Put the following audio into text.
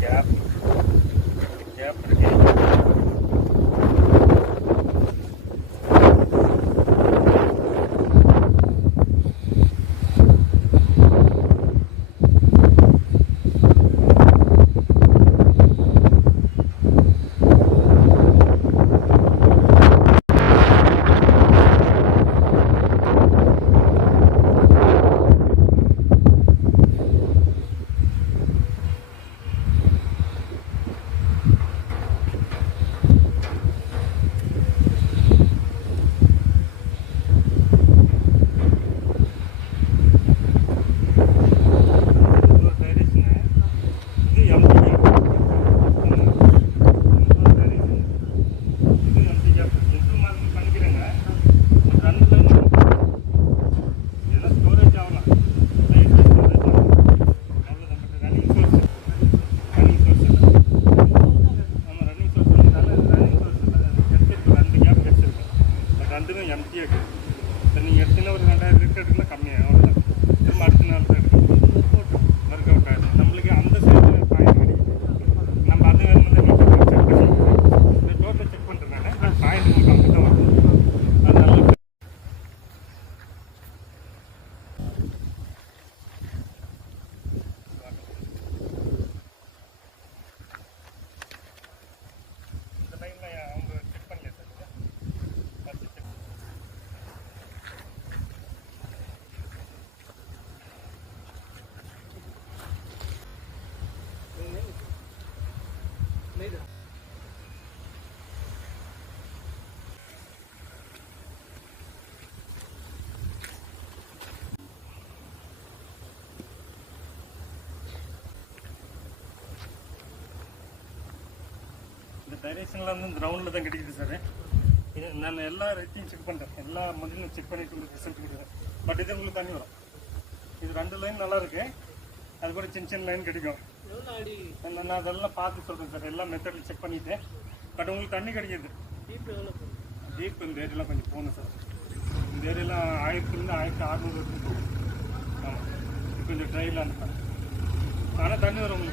Gap gap இருக்கு. ரெண்டுமே எம்டியாக இருக்குது. நீங்கள் எடுத்தீங்கன்னா ஒரு 2000 லிட்டர் எடுக்கலாம், கம்மியாக அவ்வளோதான். திரும்ப அடுத்த நாள் தான் எடுக்கணும். ஒர்க் அவுட் ஆகிடும். நம்மளுக்கு அந்த சைடில் பாயிண்ட் கிடைக்குது. நம்ம அது வேறு செக் பண்ணி இந்த டோட்டல் செக் பண்ணுறதுனால அந்த பாயிண்ட் உங்களுக்கு அங்கே தான் வரும். அது நல்லா இந்த டைமில் அவங்க செக் பண்ணல சார். இந்த டைரக்ஷனில் வந்து இந்த ரவுண்டில் தான் கிடைக்குது சார். இது நான் எல்லா ரைட்டையும் செக் பண்ணுறேன், எல்லா மொழியும் செக் பண்ணிட்டு உங்களுக்கு ரிசல்ட் கொடுக்குறேன். பட் இது உங்களுக்கு தண்ணி வரும். இது 2 லைன் நல்லா இருக்கு, அது கூட சின்ன சின்ன லைன் கிடைக்கும். நான் அதெல்லாம் பார்த்து சொல்கிறேன் சார். எல்லா மெத்தடில் செக் பண்ணிட்டேன். பட் உங்களுக்கு தண்ணி கிடைக்கிது. டீப் இந்த ஏரியெல்லாம் கொஞ்சம் போகணும் சார். இந்த ஏரியெல்லாம் 1000 1600 இருக்கும். ஆமாம், இப்போ இந்த ட்ரையில் அனுப்பேன். ஆனால் தண்ணி வரும் உங்களுக்கு.